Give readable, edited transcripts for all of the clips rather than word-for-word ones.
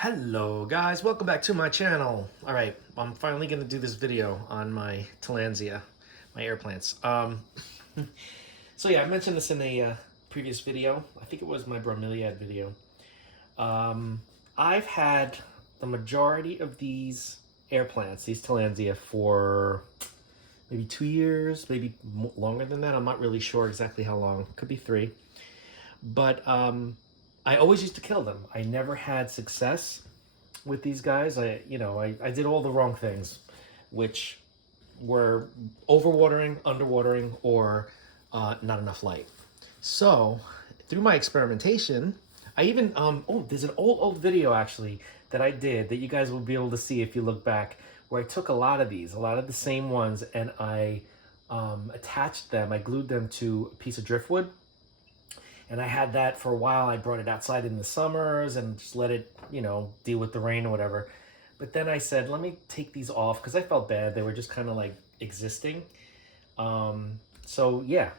Hello guys, welcome back to my channel. All right, I'm finally gonna do this video on my Tillandsia, my air plants. So yeah, I mentioned this in a previous video. I think it was my bromeliad video. I've had the majority of these air plants, these Tillandsia, for maybe 2 years, maybe longer than that. I'm not really sure exactly how long. Could be 3. But I always used to kill them. I never had success with these guys. I did all the wrong things, which were overwatering, underwatering, or not enough light. So through my experimentation, I even, there's an old video actually that I did that you guys will be able to see if you look back, where I took a lot of the same ones, and I attached them, I glued them to a piece of driftwood. And I had that for a while. I brought it outside in the summers and just let it, deal with the rain or whatever. But then I said, let me take these off because I felt bad. They were just kind of like existing. So yeah,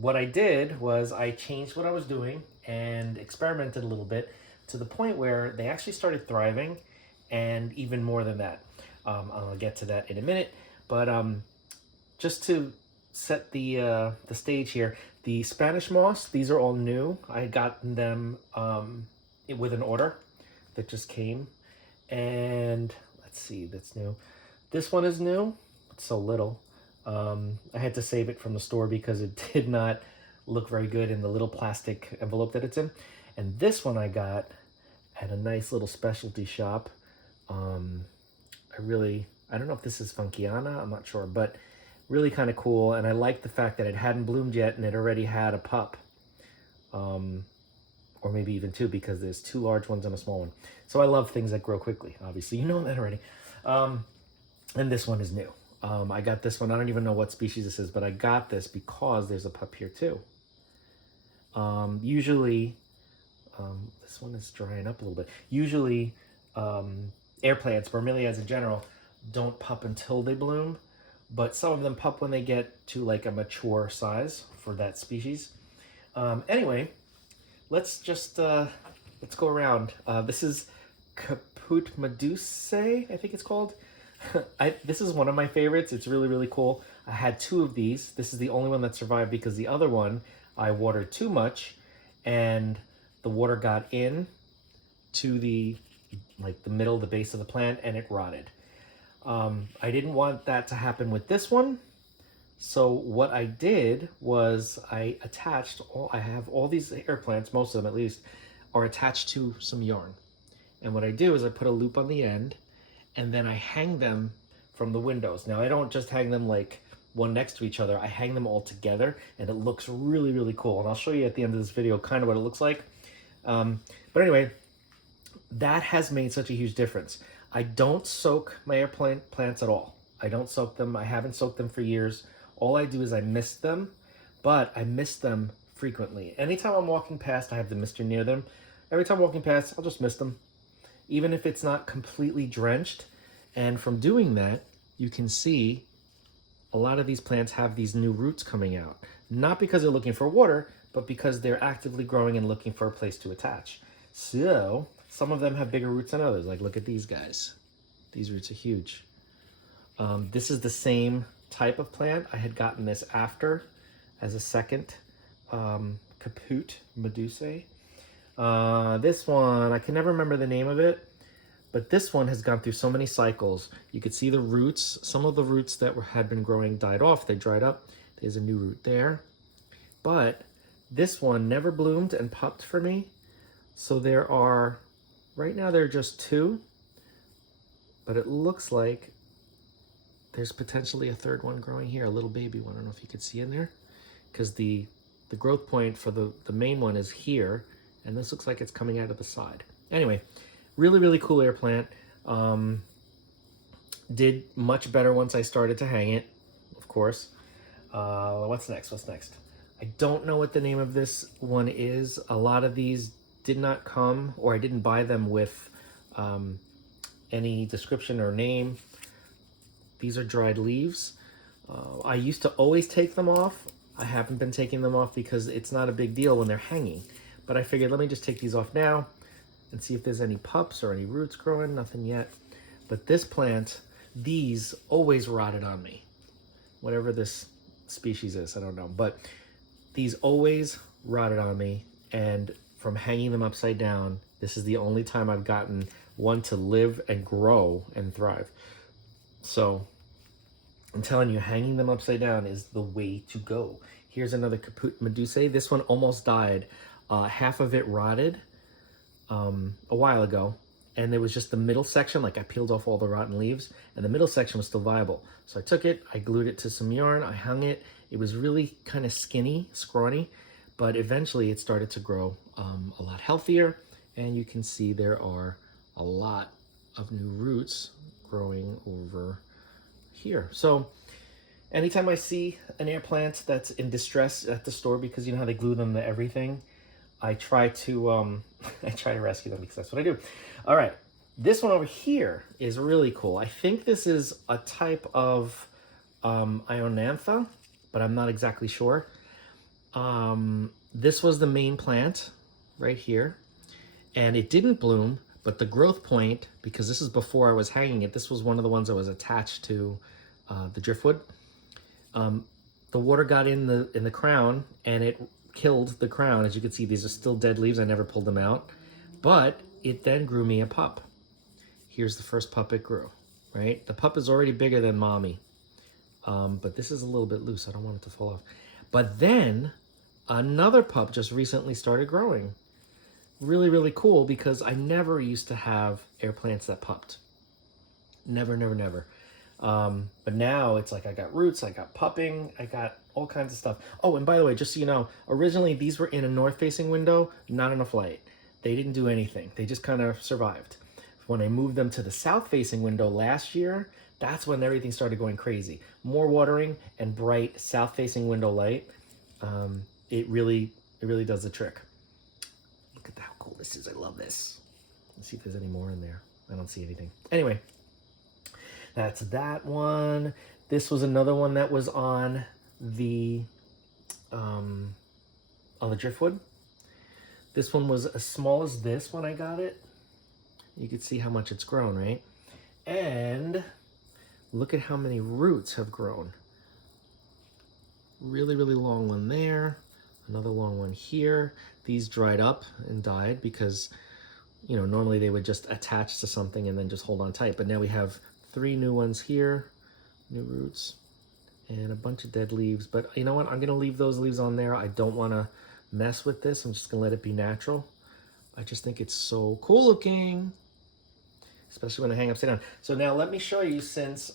what I did was I changed what I was doing and experimented a little bit to the point where they actually started thriving, and even more than that. I'll get to that in a minute. But just to set the stage here, the Spanish moss, these are all new. I had gotten them with an order that just came. And let's see, that's new. This one is new. It's so little. I had to save it from the store because it did not look very good in the little plastic envelope that it's in. And this one I got at a nice little specialty shop. I don't know if this is Funkiana, I'm not sure, but really kind of cool. And I like the fact that it hadn't bloomed yet and it already had a pup, or maybe even 2, because there's 2 large ones and a small one. So I love things that grow quickly, obviously, you know that already. And this one is new. I got this one, I don't even know what species this is, but I got this because there's a pup here too. Usually, this one is drying up a little bit. Usually, air plants, bromeliads in general, don't pup until they bloom. But some of them pup when they get to like a mature size for that species. Anyway, let's go around. This is Caput Medusae, I think it's called. This is one of my favorites. It's really, really cool. I had 2 of these. This is the only one that survived because the other one I watered too much and the water got in to the middle, the base of the plant, and it rotted. I didn't want that to happen with this one. So what I did was I attached I have all these air plants, most of them at least, are attached to some yarn. And what I do is I put a loop on the end and then I hang them from the windows. Now I don't just hang them like one next to each other. I hang them all together and it looks really, really cool. And I'll show you at the end of this video kind of what it looks like. But anyway, that has made such a huge difference. I don't soak my air plants at all. I don't soak them. I haven't soaked them for years. All I do is I mist them, but I mist them frequently. Anytime I'm walking past, I have the mister near them. Every time I'm walking past, I'll just mist them, even if it's not completely drenched. And from doing that, you can see a lot of these plants have these new roots coming out. Not because they're looking for water, but because they're actively growing and looking for a place to attach. So some of them have bigger roots than others. Like, look at these guys. These roots are huge. This is the same type of plant. I had gotten this after as a second Caput Medusae. This one, I can never remember the name of it, but this one has gone through so many cycles. You could see the roots. Some of the roots that had been growing died off. They dried up. There's a new root there. But this one never bloomed and popped for me. So there are, right now there are just 2, but it looks like there's potentially a 3rd one growing here, a little baby one. I don't know if you could see in there, because the growth point for the main one is here, and this looks like it's coming out of the side. Anyway, really, really cool air plant. Did much better once I started to hang it, of course. What's next? I don't know what the name of this one is. A lot of these did not come, or I didn't buy them with any description or name. These are dried leaves. I used to always take them off. I haven't been taking them off because it's not a big deal when they're hanging. But I figured, let me just take these off now. and see if there's any pups or any roots growing. Nothing yet. But this plant, these always rotted on me. Whatever this species is, I don't know. But these always rotted on me, and from hanging them upside down, this is the only time I've gotten one to live and grow and thrive. So I'm telling you, hanging them upside down is the way to go. Here's another Caput Medusae. This one almost died. Half of it rotted a while ago, and there was just the middle section, like I peeled off all the rotten leaves, and the middle section was still viable. So I took it, I glued it to some yarn, I hung it. It was really kind of skinny, scrawny, but eventually it started to grow a lot healthier, and you can see there are a lot of new roots growing over here. So anytime I see an air plant that's in distress at the store, because you know how they glue them to everything, I try to I try to rescue them, because that's what I do. All right, this one over here is really cool. I think this is a type of Ionantha, but I'm not exactly sure. This was the main plant right here, and it didn't bloom, but the growth point, because this is before I was hanging it, this was one of the ones that was attached to the driftwood. The water got in the crown, and it killed the crown. As you can see, these are still dead leaves. I never pulled them out, but it then grew me a pup. Here's the first pup it grew, right? The pup is already bigger than mommy, but this is a little bit loose. I don't want it to fall off. But then another pup just recently started growing. Really, really cool, because I never used to have air plants that pupped. Never, never, never. But now it's like I got roots, I got pupping, I got all kinds of stuff. Oh, and by the way, just so you know, originally these were in a north-facing window, not in a flight. They didn't do anything. They just kind of survived. When I moved them to the south-facing window last year, that's when everything started going crazy. More watering and bright south-facing window light. It really does the trick. Look at how cool this is. I love this. Let's see if there's any more in there. I don't see anything. Anyway, that's that one. This was another one that was on the driftwood. This one was as small as this when I got it. You can see how much it's grown, right? And look at how many roots have grown. Really, really long one there. Another long one here. These dried up and died because, you know, normally they would just attach to something and then just hold on tight. But now we have 3 new ones here, new roots, and a bunch of dead leaves. But you know what? I'm going to leave those leaves on there. I don't want to mess with this. I'm just going to let it be natural. I just think it's so cool looking, especially when I hang upside down. So now let me show you, since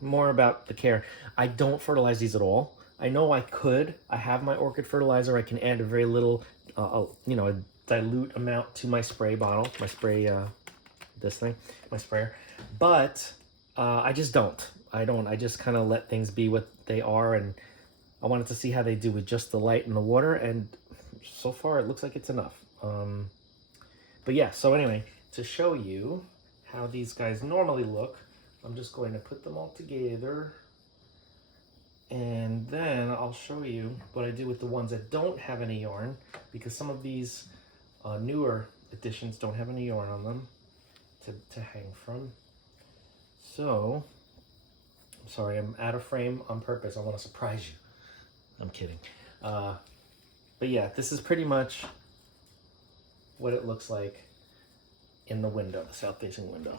more about the care. I don't fertilize these at all. I know I could. I have my orchid fertilizer. I can add a very little, a dilute amount to my spray bottle, my spray, my sprayer. But I just don't. I just kind of let things be what they are, and I wanted to see how they do with just the light and the water, and so far it looks like it's enough. But yeah, so anyway, to show you how these guys normally look, I'm just going to put them all together, and then I'll show you what I do with the ones that don't have any yarn, because some of these newer editions don't have any yarn on them to hang from. So, I'm sorry, I'm out of frame on purpose. I want to surprise you. I'm kidding. But yeah, this is pretty much what it looks like in the window, the south-facing window,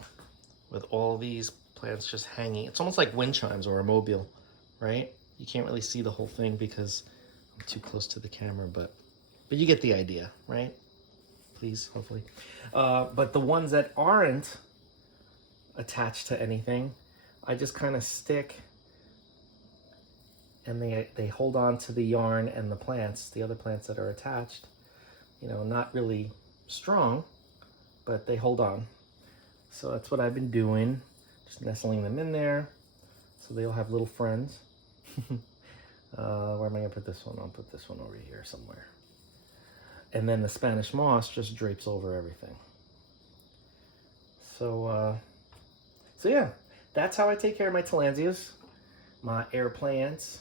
with all these plants just hanging. It's almost like wind chimes or a mobile, right? You can't really see the whole thing because I'm too close to the camera, but you get the idea, right? Please, hopefully. But the ones that aren't attached to anything, I just kind of stick, and they hold on to the yarn and the plants, the other plants that are attached. You know, not really strong, but they hold on. So that's what I've been doing, just nestling them in there so they'll have little friends. Where am I gonna put this one? I'll put this one over here somewhere. And then the Spanish moss just drapes over everything. So yeah, that's how I take care of my Tillandsias, my air plants.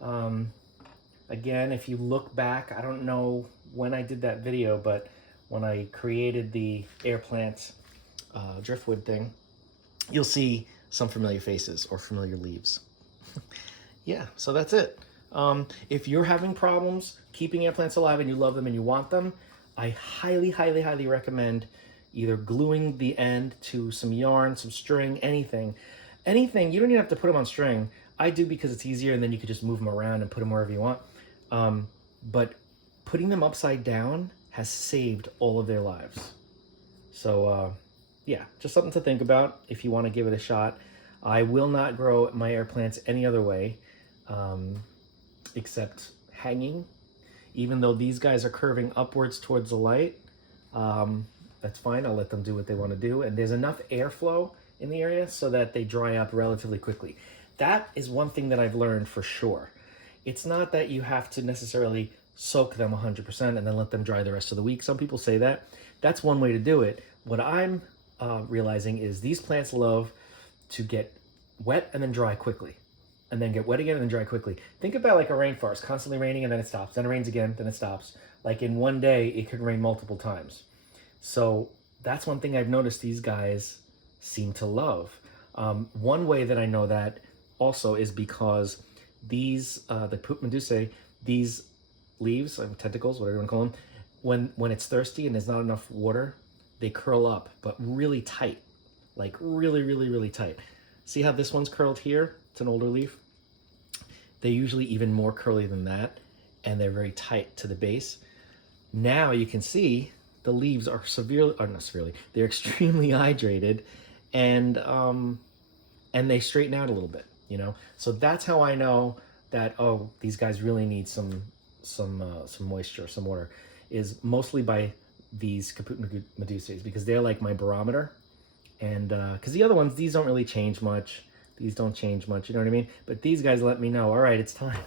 Again, if you look back, I don't know when I did that video, but when I created the air plant driftwood thing, you'll see some familiar faces or familiar leaves. Yeah, so that's it. If you're having problems keeping air plants alive and you love them and you want them, I highly, highly, highly recommend either gluing the end to some yarn, some string, anything. Anything, you don't even have to put them on string. I do because it's easier and then you can just move them around and put them wherever you want. But putting them upside down has saved all of their lives. So yeah, just something to think about if you want to give it a shot. I will not grow my air plants any other way except hanging. Even though these guys are curving upwards towards the light, that's fine. I'll let them do what they want to do. And there's enough airflow in the area so that they dry up relatively quickly. That is one thing that I've learned for sure. It's not that you have to necessarily soak them 100% and then let them dry the rest of the week. Some people say that. That's one way to do it. What I'm realizing is these plants love to get wet and then dry quickly, and then get wet again and then dry quickly. Think about like a rainforest, constantly raining and then it stops. Then it rains again, then it stops. Like in one day, it could rain multiple times. So that's one thing I've noticed these guys seem to love. One way that I know that also is because these, the Poop Medusae, these leaves, tentacles, whatever you want to call them, when it's thirsty and there's not enough water, they curl up, but really tight. Like really, really, really tight. See how this one's curled here? It's an older leaf. They're usually even more curly than that, and they're very tight to the base. Now you can see the leaves are severely, or not severely, they're extremely hydrated, and they straighten out a little bit, you know? So that's how I know that, oh, these guys really need some moisture, some water, is mostly by these Caput Medusae, because they're like my barometer. And because the other ones, these don't really change much. These don't change much, you know what I mean? But these guys let me know, all right, it's time.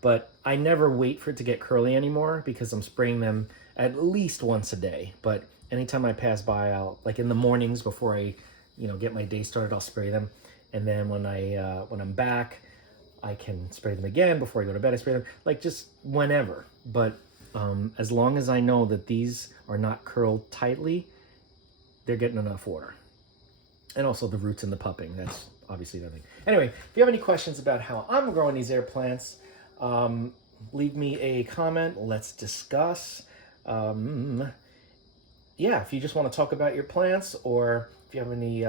But I never wait for it to get curly anymore because I'm spraying them at least once a day. But anytime I pass by, I'll, like in the mornings before I, get my day started, I'll spray them. And then when I'm back, I can spray them again. Before I go to bed, I spray them, like just whenever. But as long as I know that these are not curled tightly, they're getting enough water. And also the roots and the pupping, that's obviously nothing. Anyway, if you have any questions about how I'm growing these air plants, leave me a comment, let's discuss. Yeah, if you just want to talk about your plants, or if you have any,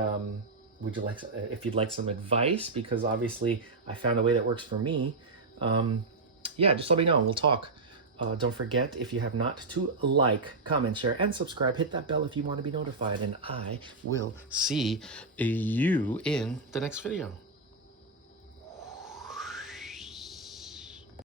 if you'd like some advice, because obviously I found a way that works for me, yeah, just let me know, we'll talk. Don't forget, if you have not, to like, comment, share, and subscribe. Hit that bell if you want to be notified, and I will see you in the next video.